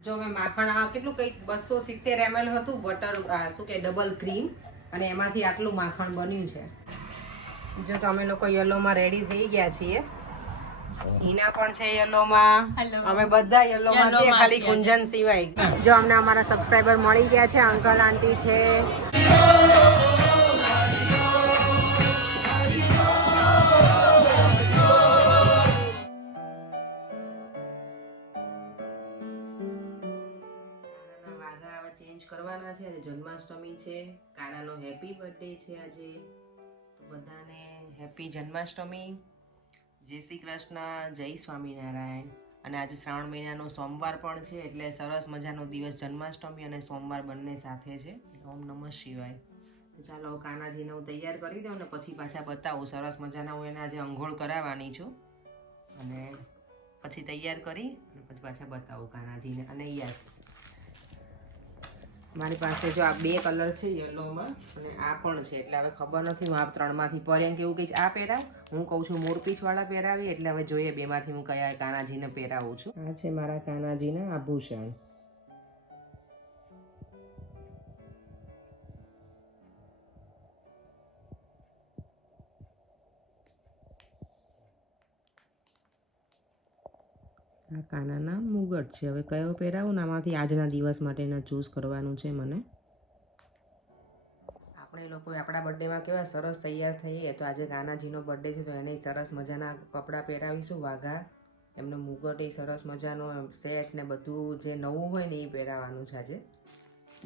જો મેં માખણ કેટલું કંઈક 270 ml હતું બટર શું કે ડબલ ક્રીમ અને એમાંથી આટલું માખણ બન્યું છે. જો તો અમે લોકો યલોમાં રેડી થઈ ગયા છીએ. ઈના પણ છે યલોમાં, અમે બધા યલોમાં છીએ ખાલી કુંજન સિવાય. જો અમને અમારા સબસ્ક્રાઇબર મળી ગયા છે, અંકલ આંટી છે. ચેન્જ કરવાના છે. આજે જન્માષ્ટમી છે, કાનાનો હેપી બર્થડે છે આજે. તો બધાને હેપી જન્માષ્ટમી, જય શ્રી કૃષ્ણ, જય સ્વામિનારાયણ. અને આજે શ્રાવણ મહિનાનો સોમવાર પણ છે, એટલે સરસ મજાનો દિવસ, જન્માષ્ટમી અને સોમવાર બંને સાથે છે. ઓમ નમઃ શિવાય. તો ચાલો કાનાજીને હું તૈયાર કરી દઉં ને પછી પાછા બતાવું. સરસ મજાના હું એને આજે અંઘોળ કરાવવાની છું અને પછી તૈયાર કરી અને પછી પાછા બતાવું કાનાજીને. અને યસ, મારી પાસે જો આ 2 કલર છે યલોમાં અને આ પણ છે, એટલે હવે ખબર નથી હું આ 3માંથી પર્યંક એવું કંઈ આ પહેરાવ. હું કહું છું મોરપીંછવાળા પહેરાવી, એટલે હવે જોઈએ 2માંથી હું કયા કાનાજીને પહેરાવું છું. આ છે મારા કાનાજીના આભૂષણ. આ કાનાના મુગટ છે. હવે કયો પહેરાવું ને આમાંથી આજના દિવસ માટેના ચૂઝ કરવાનું છે મને. આપણે લોકો આપણા બર્થડેમાં કેવા સરસ તૈયાર થઈએ, તો આજે કાનાજીનો બર્થડે છે તો એને સરસ મજાના કપડાં પહેરાવીશું, વાઘા, એમનો મુગટ એ સરસ મજાનો સેટ ને બધું જે નવું હોય ને એ પહેરાવાનું છે આજે.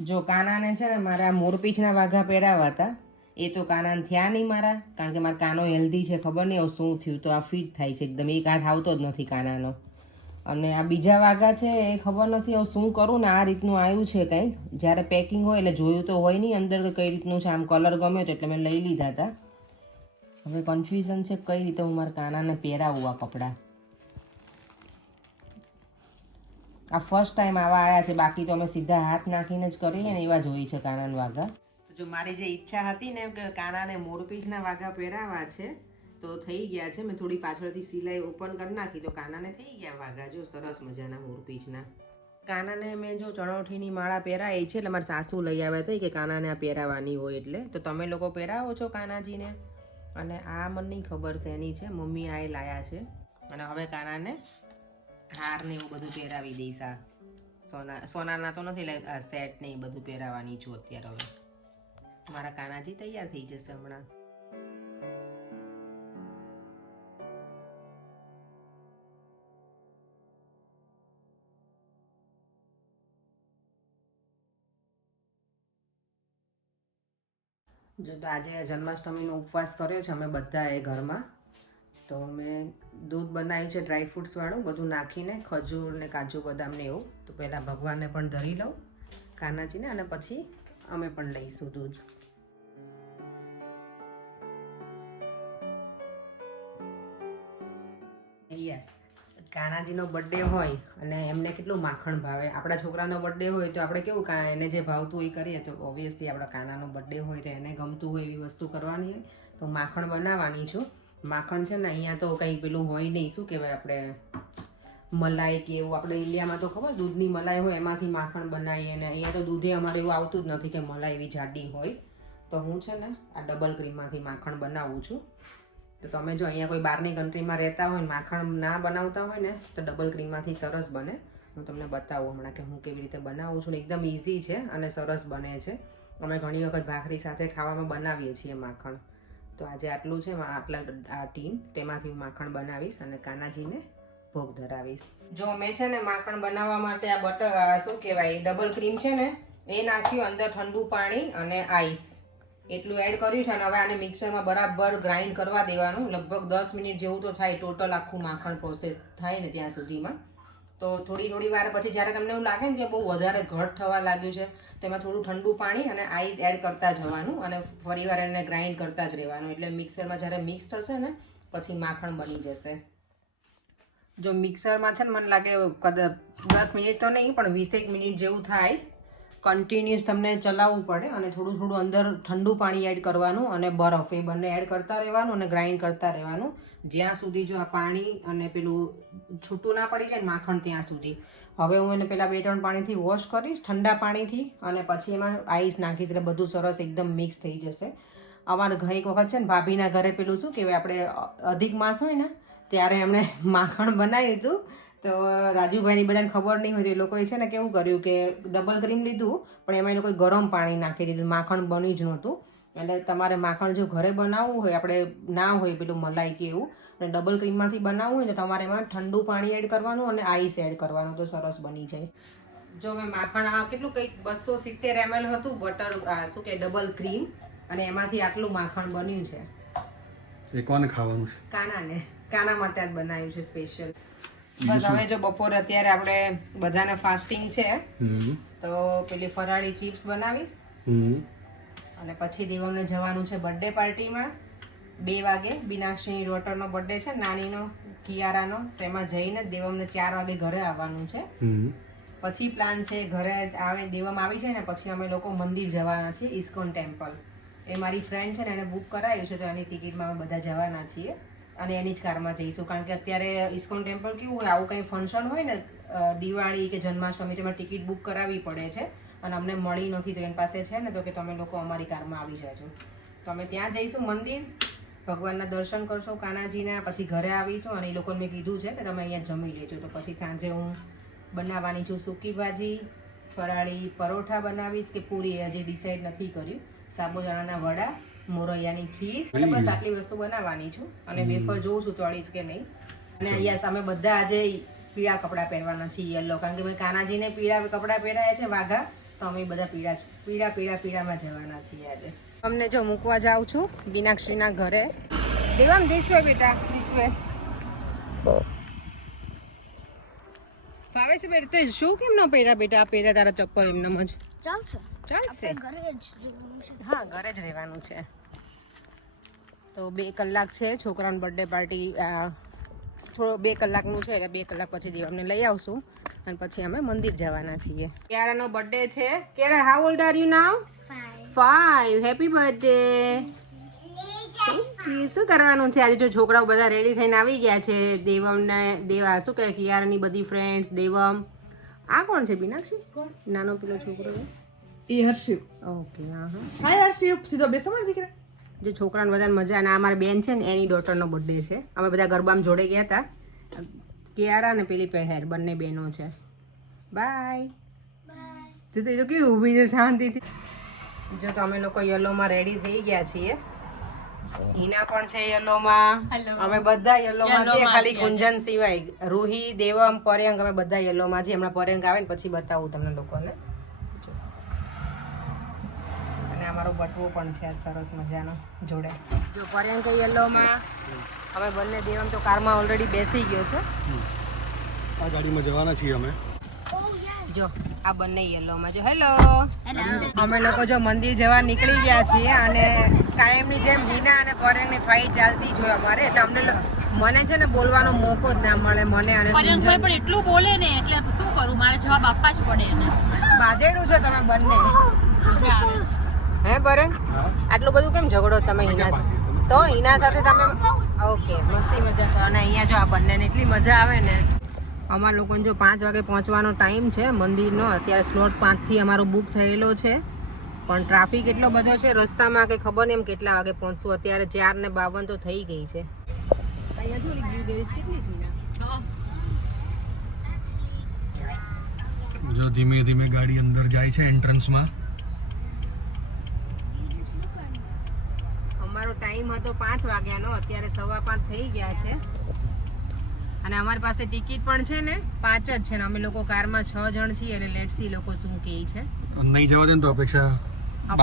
જો કાનાને છે ને મારા મોરપીંછના વાઘા પહેરાવા હતા, એ તો કાનાને થયા નહીં મારા, કારણ કે મારા કાનો હેલ્ધી છે, ખબર નહીં હવે શું થયું, તો આ ફિટ થાય છે એકદમ, એક હાથ આવતો જ નથી કાનાનો. અને આ બીજા વાઘા છે એ ખબર નથી હવે શું કરું ને, આ રીતનું આવ્યું છે કંઈક. જ્યારે પેકિંગ હોય એટલે જોયું તો હોય નહીં અંદર કઈ રીતનું છે, આમ કલર ગમ્યો તો એટલે મેં લઈ લીધા હતા. હવે કન્ફ્યુઝન છે કઈ રીતે હું મારા કાનાને પહેરાવું આ કપડાં. આ ફર્સ્ટ ટાઈમ આવા આવ્યા છે, બાકી તો અમે સીધા હાથ નાખીને જ કરીએ ને એવા જ હોય છે કાનાના વાઘા. તો જો મારી જે ઈચ્છા હતી ને કે કાનાને મોરપીંછના વાઘા પહેરાવા છે તો થઈ ગયા છે. મેં થોડી પાછળથી સિલાઈ ઓપન કરી નાખી તો કાનાને થઈ ગયા વાઘા, જો સરસ મજાના મોરપીંછના. કાનાને મેં જો ચણોઠીની માળા પહેરાવી છે, એટલે મારા સાસુ લઈ આવ્યા હતા કે કાનાને આ પહેરાવાની હોય એટલે. તો તમે લોકો પહેરાવો છો કાનાજીને? અને આ મને નહીં ખબર છે એની છે, મમ્મી આ લાયા છે. અને હવે કાનાને હાર ને એવું બધું પહેરાવી દઈશ. આ સોનાના તો નથી, આ સેટ ને એ બધું પહેરાવાની છું અત્યારે. હવે મારા કાનાજી તૈયાર થઈ જશે હમણાં. જો તો આજે જન્માષ્ટમીનો ઉપવાસ કર્યો છે અમે બધાએ ઘરમાં. તો મેં દૂધ બનાવ્યું છે ડ્રાયફ્રૂટ્સવાળું, બધું નાખીને, ખજૂર ને કાજુ બદામ ને એવું. તો પહેલાં ભગવાનને પણ ધરી લઉં કાનાજીને, અને પછી અમે પણ લઈશું દૂધ. યસ, કાનાજીનો બર્થડે હોય અને એમને કેટલું માખણ ભાવે. આપણા છોકરાનો બર્થડે હોય તો આપણે કેવું એને જે ભાવતું હોય કરીએ, તો ઓબ્વિયસલી આપણા કાનાનો બર્થડે હોય તો એને ગમતું હોય એવી વસ્તુ કરવાની હોય. તો માખણ બનાવવાની છું. માખણ છે ને અહીંયા તો કંઈ પેલું હોય નહીં, શું કહેવાય આપણે મલાઈ કે એવું. આપણે ઇન્ડિયામાં તો ખબર દૂધની મલાઈ હોય એમાંથી માખણ બનાવીએ, અને અહીંયા તો દૂધે અમારે એવું આવતું જ નથી કે મલાઈ એવી જાડી હોય. તો હું છે ને આ ડબલ ક્રીમમાંથી માખણ બનાવું છું. તો તમે જો અહીંયા કોઈ બહારની કન્ટ્રીમાં રહેતા હોય ને માખણ ના બનાવતા હોય ને, તો ડબલ ક્રીમમાંથી સરસ બને. હું તમને બતાવું હમણાં કે હું કેવી રીતે બનાવું છું. એકદમ ઇઝી છે અને સરસ બને છે. અમે ઘણી વખત ભાખરી સાથે ખાવામાં બનાવીએ છીએ માખણ. તો આજે આટલું છે, આ ટીમ તેમાંથી હું માખણ બનાવીશ અને કાનાજીને ભોગ ધરાવીશ. જો મેં છે ને માખણ બનાવવા માટે આ બટર શું કહેવાય ડબલ ક્રીમ છે ને એ નાખ્યું, અંદર ઠંડુ પાણી અને આઈસ એટલું એડ કર્યું છે. અને હવે આને મિક્સરમાં બરાબર ગ્રાઇન્ડ કરવા દેવાનું. લગભગ 10 મિનિટ જેવું તો થાય ટોટલ આખું માખણ પ્રોસેસ થાય ને ત્યાં સુધીમાં. તો થોડી વાર પછી જ્યારે તમને એવું લાગે ને કે બહુ વધારે ઘટ થવા લાગ્યું છે, તો એમાં થોડું ઠંડુ પાણી અને આઈસ એડ કરતા જવાનું અને ફરીવાર એને ગ્રાઇન્ડ કરતા જ રહેવાનું. એટલે મિક્સરમાં જ્યારે મિક્સ થશે ને પછી માખણ બની જશે. જો મિક્સરમાં છે ને મને લાગે કદાચ 10 મિનિટ તો નહીં પણ 20 મિનિટ જેવું થાય. કન્ટિન્યુઅસ તમને ચલાવવું પડે અને થોડું અંદર ઠંડુ પાણી એડ કરવાનું અને બરફ, એ બંને એડ કરતા રહેવાનું અને ગ્રાઇન્ડ કરતા રહેવાનું જ્યાં સુધી જો આ પાણી અને પેલું છૂટું ના પડી જાય ને માખણ ત્યાં સુધી. હવે હું એને પહેલાં 2-3 પાણીથી વોશ કરીશ ઠંડા પાણીથી, અને પછી એમાં આઈસ નાખીશ એટલે બધું સરસ એકદમ મિક્સ થઈ જશે. અમારા ઘરે એક વખત છે ને ભાભીના ઘરે પેલું શું કહેવાય આપણે અધિક માસ હોય ને ત્યારે એમણે માખણ બનાવ્યું હતું. તો રાજુભાઈની બધાને ખબર નહીં હોય તો એ લોકોએ છે ને કેવું કર્યું કે ડબલ ક્રીમ લીધું પણ એમાં એ લોકોએ ગરમ પાણી નાખી દીધું, માખણ બની જ નહોતું. એટલે તમારે માખણ જો ઘરે બનાવવું હોય, આપણે ના હોય પેલું મલાઈ કે એવું, અને ડબલ ક્રીમમાંથી બનાવવું હોય તો તમારે એમાં ઠંડુ પાણી એડ કરવાનું અને આઈસ એડ કરવાનું તો સરસ બની જાય. જો મેં માખણ આ કેટલું કંઈક 270 ml હતું બટર શું કે ડબલ ક્રીમ, અને એમાંથી આટલું માખણ બન્યું છે. એ કોને ખાવાનું છે? કાનાને, કાના માટે જ બનાવ્યું છે સ્પેશિયલ. બસ હવે જો બપોરે અત્યારે આપણે બધાને ફાસ્ટિંગ છે તો પેલી ફરાળી ચિપ્સ બનાવીશ, અને પછી દેવમને જવાનું છે બર્થડે પાર્ટીમાં 2 વાગે. બીનાક્ષીની ડોટરનો બર્થડે છે નાનીનો, કિયારાનો, તો એમાં જઈને દેવમને 4 વાગે ઘરે આવવાનું છે. પછી પ્લાન છે ઘરે આવે દેવમ આવી જાય ને પછી અમે લોકો મંદિર જવાના છીએ, ઇસ્કોન ટેમ્પલ. એ મારી ફ્રેન્ડ છે ને એને બુક કરાવ્યું છે તો એની ટિકિટમાં અમે બધા જવાના છીએ અને એની જ કારમાં જઈશું. કારણ કે અત્યારે ઇસ્કોન ટેમ્પલ કેવું હોય, આવું કંઈ ફંક્શન હોય ને દિવાળી કે જન્માષ્ટમી તેમાં ટિકિટ બુક કરાવવી પડે છે અને અમને મળી નથી તો એની પાસે છે ને તો કે તમે લોકો અમારી કારમાં આવી જાજો. તો અમે ત્યાં જઈશું મંદિર, ભગવાનના દર્શન કરશું કાનાજીના, પછી ઘરે આવીશું. અને એ લોકોને મેં કીધું છે કે તમે અહીંયા જમી લેજો. તો પછી સાંજે હું બનાવવાની છું સૂકી ભાજી, ફરાળી પરોઠા બનાવીશ કે પૂરી હજી ડિસાઈડ નથી કર્યું, સાબુદાણાના વડા, મોરૈયાની ખીર, એટલે બસ આટલી વસ્તુ બનાવવાની છું. અને વેફર જોઉં છું તળીશ કે નહીં. અને અહીંયા સામે બધા આજે પીળા કપડાં પહેરવાના છીએ, યલો, કારણ કે મેં કાનાજીને પીળા કપડાં પહેરાયા છે વાઘા, તો અમે બધા પીળામાં જવાના છીએ આજે. અમને જો મૂકવા જાઉં છું બીનાક્ષીના ઘરે. દેવામ ધીસ વે બેટા, ધીસ વે. ફાવે છે બેટા? તો શું કેમ ન પહેર્યા બેટા? પહેર્યા તારા ચપ્પલ એમનેમ જ ચાલશે? હા, ઘરે જ રહેવાનું છે. તો 2 કલાક છે છોકરાની બર્થડે પાર્ટી, થોડો 2 કલાકનું છે એટલે 2 કલાક પછી દેવમને લઈ આવશું અને પછી અમે મંદિર જવાના છીએ. કિયારાનો બર્થડે છે. Kiara, how old are you now? 5. Happy birthday. શું કરવાનું છે આજે? જો છોકરાઓ બધા રેડી થઈને આવી ગયા છે. દેવા શું કહે, કિયારાની બધી ફ્રેન્ડ્સ, દેવમ. આ કોણ છે બીનાક્ષી? કોણ? નાનો પેલો છોકરો છે એ હર્ષિવ. ઓકે, હા હા. હાય હર્ષિવ, સીધો બેસો મારા દીકરા. જો છોકરાને બધાને મજા. અને અમારી બેન છે ને એની ડોટરનો બર્થડે છે. અમે બધા ગરબામાં જોડે ગયા હતા. કિયારા અને પેલી પહેર બંને બહેનો છે. બાય. તો કેવું ઊભી છે શાંતિથી. જો તો અમે લોકો યલોમાં રેડી થઈ ગયા છીએ. હિના પણ છે યલોમાં, અમે બધા યલોમાં છીએ ખાલી કુંજન સિવાય. રૂહી, દેવમ, પર્યંક અમે બધા યલોમાં છીએ. હમણાં પર્યંક આવે ને પછી બતાવું તમને લોકોને. અને અમારો બટવો પણ છે સરસ મજાનો જોડે. જો પર્યંક યલોમાં, અમે બંને દેવમ તો કારમાં ઓલરેડી બેસી ગયો છે. આ ગાડીમાં જવાના છીએ અમે. જો આ બંને યલોમાં. જો હેલો, અમે લોકો જો મંદિર જવા નીકળી ગયા છીએ અને કાયમની જેમ હિના અને પર્યંકની ફાઇટ ચાલતી જોઈ અમારે. એટલે મને છે ને બોલવાનો મોકો જ ના મળે મને. અને પર્યંકભાઈ પણ એટલું બોલે ને એટલે શું કરું, મારે જવાબ આપવા જ પડે એને. બાધેડું છો તમે બંને. હે પર્યંક, આટલું બધું કેમ ઝઘડો તમે હિના સાથે? તો હિના સાથે તમે ઓકે મસ્તી મજા કરો. અને અહીંયા જો આ બંનેને એટલી મજા આવે ને. અમારા લોકોને જો 5 વાગે પહોંચવાનો ટાઈમ છે મંદિરનો. અત્યારે સ્લોટ 5 થી અમારો બુક થયેલો છે પણ ટ્રાફિક એટલો બધો છે રસ્તામાં કે ખબર નહીં એમ કેટલા વાગે પહોંચશું. અત્યારે 4:52 તો થઈ ગઈ છે. અહીંયા જો બ્લુબેરીઝ કેટલી છે. જો ધીમે ધીમે ગાડી અંદર જાય છે એન્ટ્રન્સમાં. અમારો ટાઈમ હતો 5 વાગ્યાનો, અત્યારે 5:15 થઈ ગયા છે. અને અમારી પાસે ટિકિટ પણ છે ને 5 જ છે ને અમે લોકો કારમાં 6 જણ છીએ. એટલે લેટ્સ સી લોકો શું કહે છે. નહીં જવા દે ને તો અપેક્ષા તો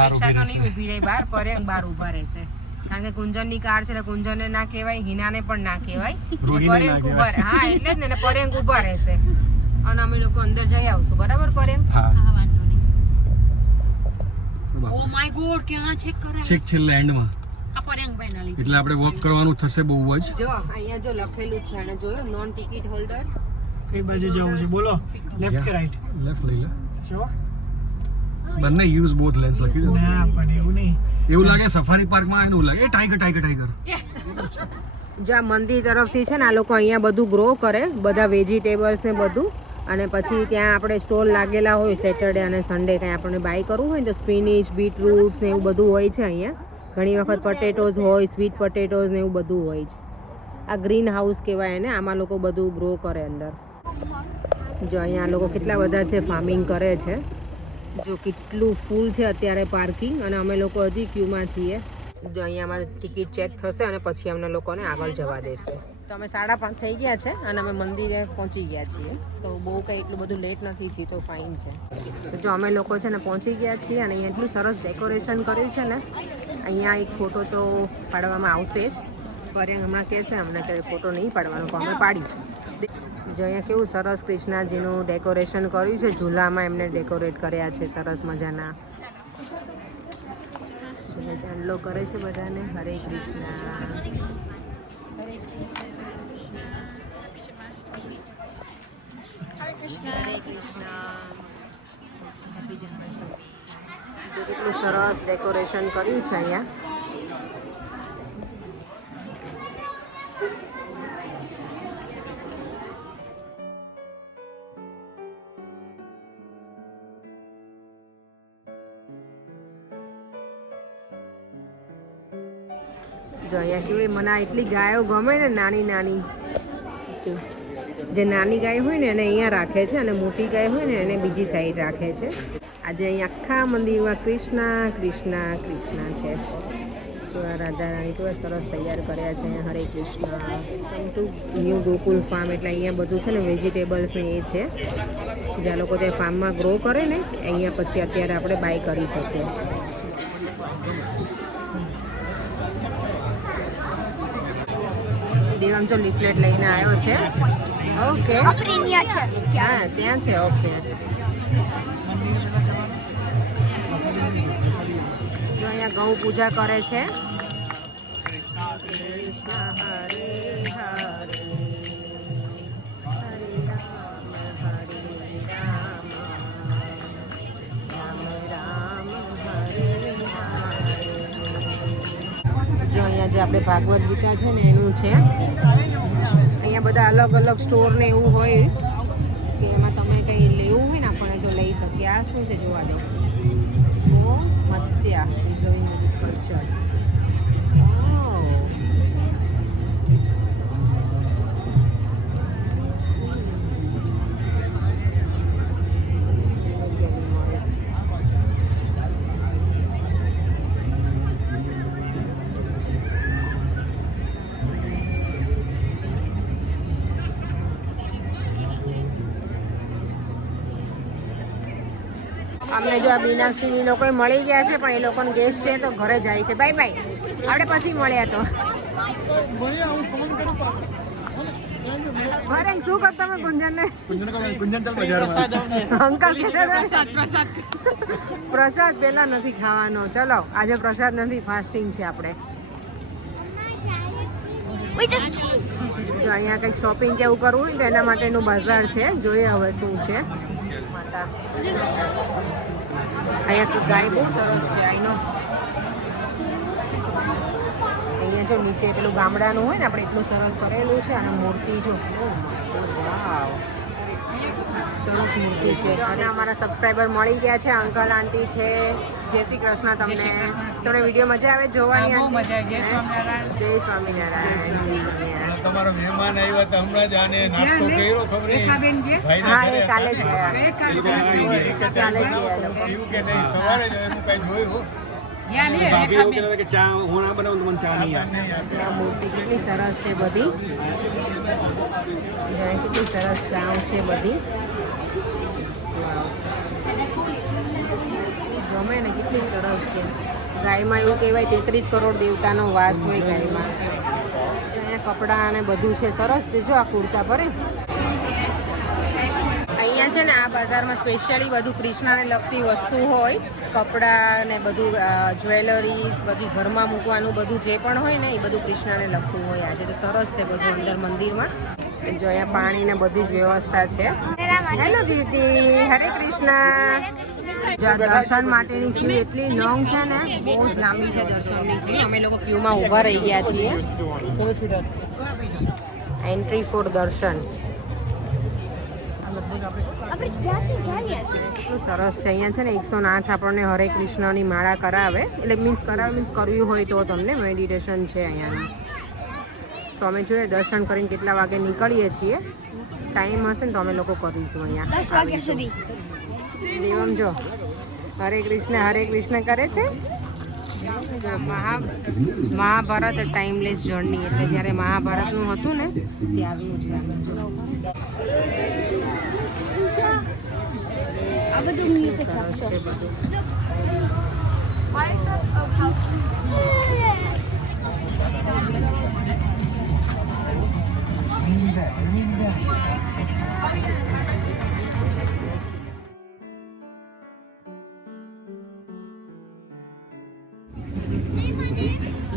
નહીં ઊભી રહી બહાર. પર્યંક બહાર ઊભા રહેશે કારણ કે કુંજનની કાર છે એટલે કુંજનને ના કહેવાય, હિનાને પણ ના કહેવાય. પર્યંક ઊભા, હા એટલે જ ને, પર્યંક ઊભા રહેશે અને અમે લોકો અંદર જઈ આવશું. બરાબર પર્યંક? હા, વાંધો નહીં. ઓ માય ગોડ, ક્યાં ચેક કરાય? છેક છેલ્લે એન્ડમાં. આ પર્યંકભાઈ ના લીધે એટલે આપણે વોક કરવાનું થશે બહુ જ. જો અહીંયા જો લખેલું છે અને જોયો નોન ટિકિટ હોલ્ડર્સ. કઈ બાજુ જવું છે બોલો? લેફ્ટ કે રાઈટ? લેફ્ટ લઈ લે. શ્યોર? બંને યુઝ બોથ લેન્સ લખી દે. ના પણ એવું નહીં. એવું લાગે સફારી પાર્કમાં એવું લાગે. એ ટાઈગર. જો આ મંદિર તરફથી છે ને આ લોકો અહીંયા બધું ગ્રો કરે, બધા વેજીટેબલ્સ ને બધું. અને પછી ત્યાં આપણે સ્ટોલ લાગેલા હોય સેટરડે અને સન્ડે કંઈ આપણને બાય કરવું હોય ને તો સ્પિનિચ બીટરૂટ્સ ને એવું બધું હોય છે અહીંયા. ઘણી વખત પટેટોઝ હોય, સ્વીટ પટેટોઝ ને એવું બધું હોય છે. આ ગ્રીન હાઉસ કહેવાય ને, આમાં લોકો બધું ગ્રો કરે અંદર. જો અહીંયા લોકો કેટલા બધા છે, ફાર્મિંગ કરે છે. જો કેટલું ફૂલ છે અત્યારે પાર્કિંગ, અને અમે લોકો હજી ક્યુમાં છીએ. જો અહીંયા અમારી ટિકિટ ચેક થશે અને પછી અમને લોકોને આગળ જવા દેશે. તો અમે 5:30 થઈ ગયા છે અને અમે મંદિરે પહોંચી ગયા છીએ. તો બહુ કંઈ એટલું બધું લેટ નથી થયું, તો ફાઇન છે. તો જો અમે લોકો છે ને પહોંચી ગયા છીએ અને અહીંયા એટલું સરસ ડેકોરેશન કર્યું છે ને. અહીંયા એક ફોટો તો પાડવામાં આવશે જ, પર હમણાં કહેશે અમને કે ફોટો નહીં પાડવાનો, પણ અમે પાડીશું. જો અહીંયા કેવું સરસ કૃષ્ણાજીનું ડેકોરેશન કર્યું છે, ઝૂલામાં એમને ડેકોરેટ કર્યા છે સરસ મજાના. જેને ચાંદલો કરે છે બધાને. હરે કૃષ્ણ. હરે કૃષ્ણ. હેપી જન્માષ્ટમી. જો કેટલું સરસ ડેકોરેશન કર્યું છે અહીંયા. જો અહીંયા કેવી મને એટલી ગાયો ગમે ને, નાની નાની. જો જે નાની ગાય હોય ને એને અહીંયા રાખે છે અને મોટી ગાય હોય ને એને બીજી સાઈડ રાખે છે. આજે અહીંયા આખા મંદિરમાં કૃષ્ણ કૃષ્ણ કૃષ્ણ છે. જો આ રાધા રાણી તો સરસ તૈયાર કર્યા છે અહીંયા. હરે Krishna. Thank to new Gokul farm, એટલે અહીંયા બધું છે ને વેજીટેબલ્સ ને એ છે, જ્યાં લોકો તે ફાર્મમાં ગ્રો કરે ને અહીંયા પછી અત્યારે આપણે બાય કરી શકીએ. દેવાંશો લીફલેટ લઈને આવ્યો છે. ઓકે, હા ત્યાં છે. ઓકે, જો અહીંયા ગૌ પૂજા કરે છે. જો અહીંયા જે આપણે ભાગવત ગીતા છે ને એનું છે. અહીંયા બધા અલગ અલગ સ્ટોર ને એવું હોય કે એમાં તમે કંઈ લેવું હોય ને આપણને તો લઈ શકીએ. આ શું છે જોવા દો. ગો મત્સ્ય પ્રિઝર્વિંગ કલ્ચર. અમને જો આ મીનાક્ષીની લોકો મળી ગયા છે, પણ એ લોકોને ગેસ્ટ છે તો ઘરે જાય છે. બાય બાય, આપણે પછી મળ્યા તો. મારે શું કર તમે ગુંજનને? અંકલ કહેતા પ્રસાદ પેલા નથી ખાવાનો. ચલો આજે પ્રસાદ નથી, ફાસ્ટિંગ છે આપણે. જો અહીંયા કંઈક શોપિંગ કેવું કરવું હોય તો એના માટેનું બજાર છે. જોઈએ હવે શું છે. માતા અહીંયા ગાય બહુ સરસ છે. આઈનો અહીંયા જો નીચે પેલું ગામડાનું હોય ને આપણે એટલું સરસ કરેલું છે. અને મૂર્તિ જો વાવ, સરસ મૂર્તિ છે. અને અમારા સબસ્ક્રાઈબર મળી ગયા છે, અંકલ આંટી છે. જય શ્રી કૃષ્ણ. તમને વિડીયો મજા આવે જોવાની? જય સ્વામિનારાયણ. તમારો મહેમાન આવ્યા તો હમણાં જ આને નાસ્તો કર્યો, ખબર હા, એ કાલે જ ગયા. કાલે જ ગયા લોકો. એવું કે નહીં, સવારે જ એનું કઈ જોયું. આ મૂર્તિ કેટલી સરસ છે બધી. કેટલી સરસ ગામ છે બધી. ગમે ને, કેટલી સરસ છે. ગાયમાં એવું કહેવાય 33 કરોડ દેવતાનો વાસ હોય ગાયમાં. અહીંયા કપડાં અને બધું છે, સરસ છે. જો આ કુર્તા ભરે. અહીંયા છે ને આ બજારમાં સ્પેશિયલી બધું કૃષ્ણને લગતી વસ્તુ હોય, કપડાં ને બધું, જ્વેલરીઝ, બધું ઘરમાં મૂકવાનું બધું જે પણ હોય ને એ બધું કૃષ્ણને લગતું હોય. આજે તો સરસ છે બધું અંદર મંદિરમાં. જો અહીંયા પાણી ને બધી જ વ્યવસ્થા છે. હેલો દીદી, હરે કૃષ્ણ. દર્શન માટેની ક્યુ એટલી લોંગ છે ને, બહુ જ લાંબી છે દર્શનની ક્યુ. અમે લોકો ક્યુમાં ઊભા રહી ગયા છીએ. એન્ટ્રી ફોર દર્શન. કેટલું સરસ છે અહીંયા છે ને 108 આપણને હરે કૃષ્ણની માળા કરાવે એટલે મીન્સ કરવી હોય તો તમને મેડિટેશન છે અહીંયાનું. તો અમે જોઈએ દર્શન કરીને કેટલા વાગે નીકળીએ છીએ. ટાઈમ હશે ને તો અમે લોકો કરીશું અહીંયા 10 વાગ્યા સુધી. દેવમ જો હરે કૃષ્ણ કરે છે. મહાભારત ટાઈમલેસ જર્ની એટલે જ્યારે મહાભારતનું હતું ને ત્યારનું છે. સરસ છે બધું.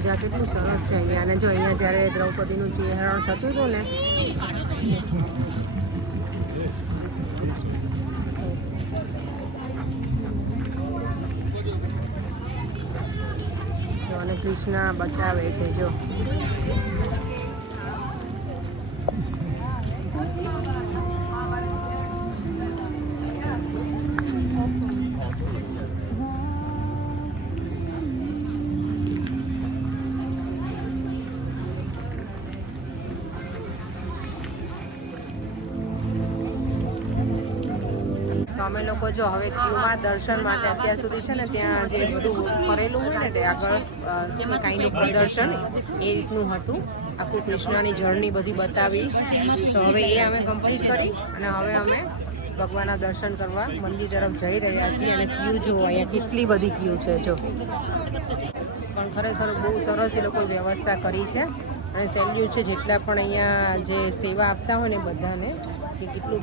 જ્યાં કેટલું સરસ છે અહીંયા. અને જો અહીંયા જ્યારે દ્રૌપદીનું ચહેરણ થતું હતું ને જો અને કૃષ્ણ બચાવે છે જો. અમે લોકો જો હવે ક્યુમાં દર્શન માટે અત્યાર સુધી છે ને ત્યાં જે બધું કરેલું હોય ને તે આગળ શું કાંઈનું પ્રદર્શન એ રીતનું હતું. આખું કૃષ્ણની જર્ની બધી બતાવી. તો હવે એ અમે કમ્પ્લીટ કરી અને હવે અમે ભગવાનના દર્શન કરવા મંદિર તરફ જઈ રહ્યા છીએ. અને ક્યુ જુઓ અહીંયા કેટલી બધી ક્યુ છે જો. પણ ખરેખર બહુ સરસ એ લોકો વ્યવસ્થા કરી છે. અને સેલ્યુટ છે જેટલા પણ અહીંયા જે સેવા આપતા હોય ને બધાને કે કેટલું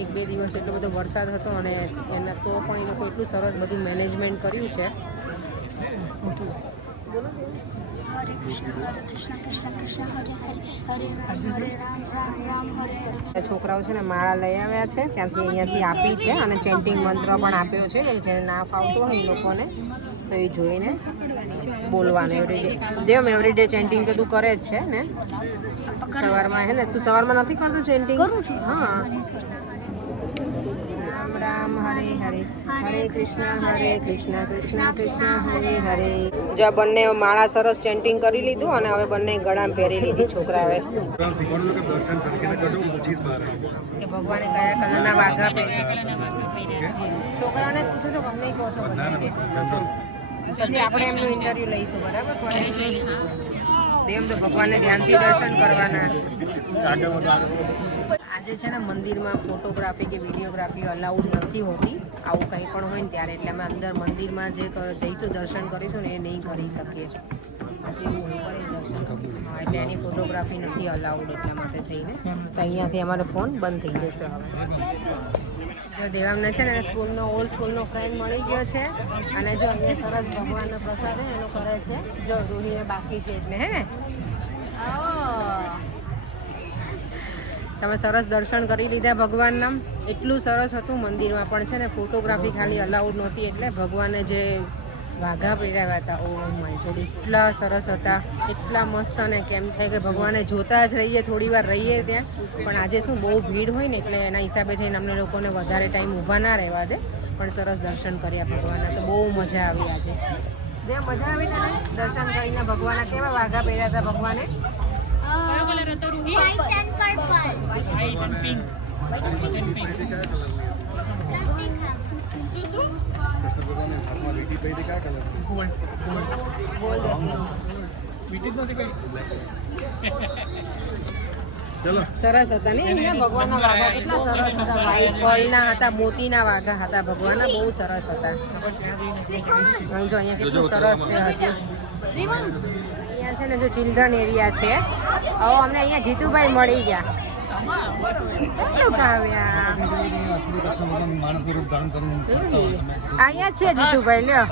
1-2 દિવસ એટલો બધો વરસાદ હતો અને એના તો પણ એ લોકો એટલું સરસ બધું મેનેજમેન્ટ કર્યું છે. છોકરાઓ છે ને માળા લઈ આવ્યા છે ત્યાંથી અહીંયાથી આપી છે અને ચેન્ટિંગ મંત્ર પણ આપ્યો છે જેને ના ફાવતો હોય એ લોકોને તો એ જોઈને બોલવાનું એવરીડે ચેન્ટિંગ તો તું કરે જ છે ને સવારમાં હે ને? તું સવારમાં નથી કરતો ચેન્ટિંગ? હા. રામ રામ હરે હરે હરે કૃષ્ણ કૃષ્ણ કૃષ્ણ હરે હરે. જો બંને માળા સરસ ચેન્ટિંગ કરી લીધું અને હવે બંને ગળામાં પહેરી લીધી છોકરાઓએ. કે ભગવાને કયા કલરના વાઘા પહેર્યા છોકરાઓને પૂછો છો ગમે કહો છો પછી આપણે એમનું ઇન્ટરવ્યુ લઈશું બરાબર. દેવ તો ભગવાનને ધ્યાનથી દર્શન કરવાના. આજે છે ને મંદિરમાં ફોટોગ્રાફી કે વિડીયોગ્રાફી અલાઉડ નથી હોતી. આવું કંઈ પણ હોય ને ત્યારે એટલે અમે અંદર મંદિરમાં જે જઈશું દર્શન કરીશું ને એ નહીં કરી શકીએ છીએ. આજે એવું કરી દર્શન એટલે એની ફોટોગ્રાફી નથી અલાઉડ એટલા માટે થઈને તો અહીંયાથી અમારો ફોન બંધ થઈ જશે હવે. જો દેવામને છે ને સ્કૂલનો ઓલ્ડ સ્કૂલનો ફ્રેન્ડ મળી ગયો છે અને જો અહીંયા સરસ ભગવાનનો પ્રસાદ છે એનો કરે છે. જો રૂહીને બાકી છે એટલે હે ને તમે સરસ દર્શન કરી લીધા ભગવાનના. એટલું સરસ હતું મંદિરમાં પણ છે ને ફોટોગ્રાફી ખાલી અલાઉડ નહોતી એટલે ભગવાને જે વાઘા પહેરાવ્યા હતા ઓ માય ગોડ એટલા સરસ હતા એટલા મસ્ત. અને કેમ થાય કે ભગવાને જોતા જ રહીએ થોડી વાર રહીએ ત્યાં. પણ આજે શું બહુ ભીડ હોય ને એટલે એના હિસાબે થઈને અમને લોકોને વધારે ટાઈમ ઊભા ના રહેવા દે પણ સરસ દર્શન કર્યા ભગવાનના. તો બહુ મજા આવી આજે. જે મજા આવી તને દર્શન કરીને ભગવાનના? કેવા વાઘા પહેર્યા હતા ભગવાને? કયો કલર હતો રૂહી? White and pink. શું સરસ હતા ને એમના ભગવાનના વાઘા કેટલા સરસ હતા. વ્હાઈટ પર્લના હતા, મોતીના વાઘા હતા ભગવાનના. બહુ સરસ હતા. જો અહીંયા કેટલું સરસ છે. હજી અહીંયા છે ને જો ચિલ્ડ્રન એરિયા છે. હવે અમને અહીંયા જીતુભાઈ મળી ગયા. કેટલું ભાવ્યા. અહીંયા છે જીતુભાઈ લ્યો.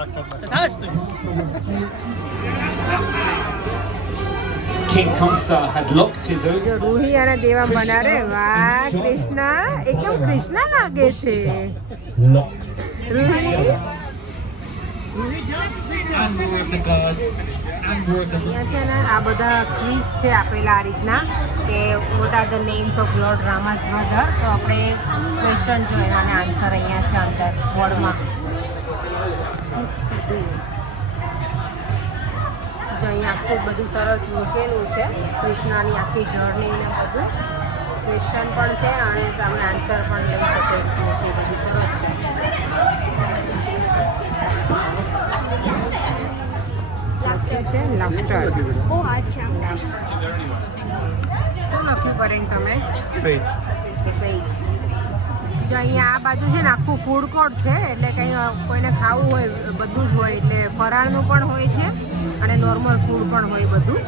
King Kamsa had locked his own. જો રૂહી અને દેવા બનારે વાહ કૃષ્ણ એકદમ કૃષ્ણ લાગે છે. Locked. Ruhi And more of the gods. And more of the અહીંયા છે ને આ બધા ક્વિઝ છે આપેલા આ રીતના કે what are the names of lord Rama's brother. તો આપણે ક્વેશ્ચન જોઈએ અને આન્સર અહીંયા છે અંદર બોર્ડમાં. જો અહીંયા આખું બધું સરસ મૂકેલું છે કૃષ્ણની આખી જર્ની ને બધું. ક્વેશ્ચન પણ છે અને તમે આન્સર પણ લઈ શકો એટલું છે. બધું સરસ છે. લખ્યું છે લાફ્ટર. Oh, acha. શું લખ્યું પરેંગ તમે? ફેથ. જો અહીંયા આ બાજુ છે ને આખું ફૂડ કોર્ટ છે એટલે કંઈ કોઈને ખાવું હોય બધું જ હોય. એટલે ફરાળનું પણ હોય છે અને નોર્મલ ફૂડ પણ હોય બધું.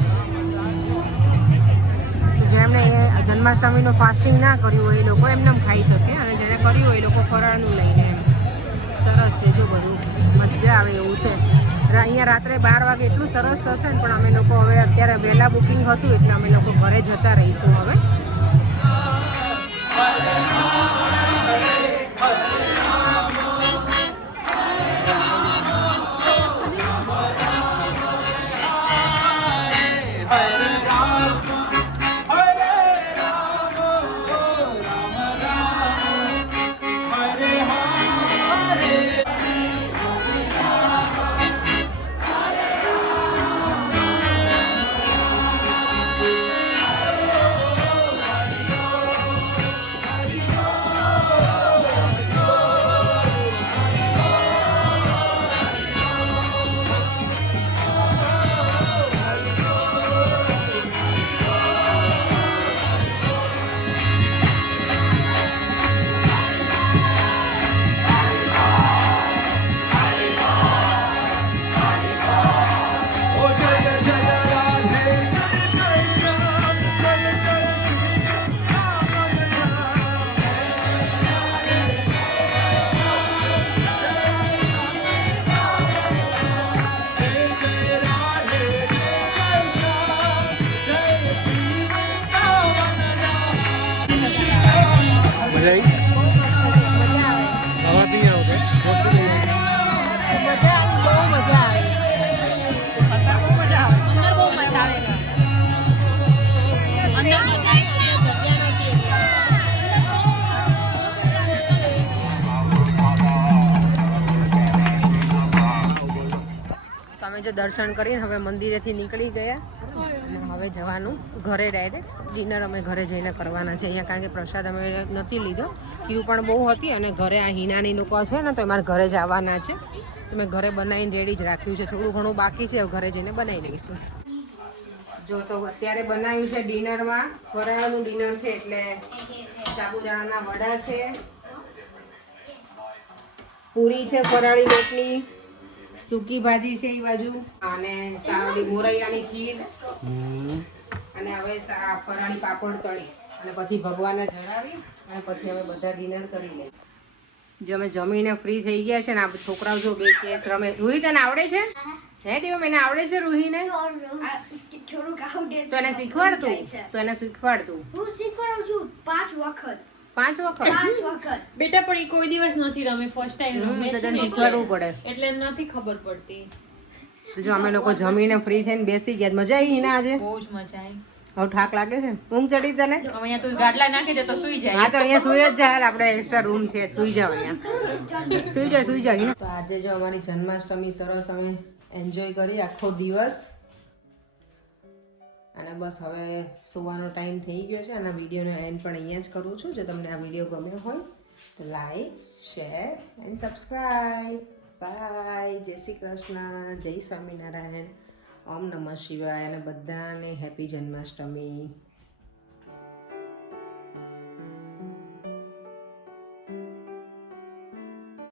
તો જેમણે જન્માષ્ટમીનું ફાસ્ટિંગ ના કર્યું હોય એ લોકો એમને ખાઈ શકે અને જેને કર્યું હોય એ લોકો ફરાળનું લઈને એમ. સરસ છે જો બધું મજા આવે એવું છે. અહીંયા રાત્રે 12 વાગે એટલું સરસ થશે ને પણ અમે લોકો હવે અત્યારે વહેલા બુકિંગ હતું એટલે અમે લોકો ઘરે જતા રહીશું હવે. મજા આવી? બહુ મસ્ત છે. મજા આવે. આવા નહીં આવતે. મજા આવી. બહુ મજા આવે. અંદર બહુ મજા આવે છે. અંદર જગ્યા નહોતી એટલે. તો અમે જો દર્શન કરીને હવે મંદિરેથી નીકળી ગયા અને હવે જવાનું ઘરે. ડાયરેક્ટ ડિનર અમે ઘરે જઈને કરવાના છે અહીંયા કારણ કે પ્રસાદ અમે નથી લીધો. ક્યુ પણ બહુ હતી અને ઘરે આ હિનાની લોકો છે ને તો અમારે ઘરે જ આવવાના છે. તો મેં ઘરે બનાવીને રેડી જ રાખ્યું છે. થોડું ઘણું બાકી છે ઘરે જઈને બનાવી લઈશું. જો તો અત્યારે બનાવ્યું છે ડિનરમાં ફરાળનું ડિનર છે એટલે સાબુદાણાના વડા છે, પૂરી છે ફરાળી લોટની, સૂકી ભાજી છે એ બાજુ અને સાવલી મોરૈયાની ખીર અને હવે ફરાળી પાપડ તળીશ અને પછી ભગવાનને ધરાવી અને પછી હવે બધા ડિનર કરી લઈએ. જો અમે જમીને ફ્રી થઈ ગયા છે ને આ છોકરાઓ જો બે ચેસ રમે. રૂહી તને આવડે છે? હે દેવ એને આવડે છે રૂહીને? થોડુંક આવડે તો એને શીખવાડતું. તો એને શીખવાડતું હું શીખવાડું છું 5 વખત 5 વખત. 5 વખત બેટા પણ ઈ કોઈ દિવસ નથી રમે, ફર્સ્ટ ટાઈમ રમે તો છે તને ને શીખવાડવું પડે. એટલે નથી ખબર પડતી. તો જો અમે લોકો જમીને ફ્રી થઈને બેસી ગયા. મજા આવી ને આજે? બહુ જ મજા આવી. હવે થાક લાગે છે? ઊંઘ ચડી તને? હવે અહીંયા તું ગાડલા નાખી દે તો સુઈ જાય. હા તો અહીંયા સુઈ જ જાય. આપણે એક્સ્ટ્રા રૂમ છે, સુઈ જાવ અહીંયા. સુઈ જાય. તો આજે જો અમારી જન્માષ્ટમી સરસ અમે એન્જોય કરી આખો દિવસ અને બસ હવે સુવાનો ટાઈમ થઈ ગયો છે અને વિડીયોનો એન્ડ પણ અહીંયા જ કરું છું. જો તમને આ વિડીયો ગમ્યો હોય તો like, share and subscribe. Bye. જય શ્રી કૃષ્ણ, જય સ્વામિનારાયણ, ઓમ નમઃ શિવાય અને બધાને હેપી જન્માષ્ટમી.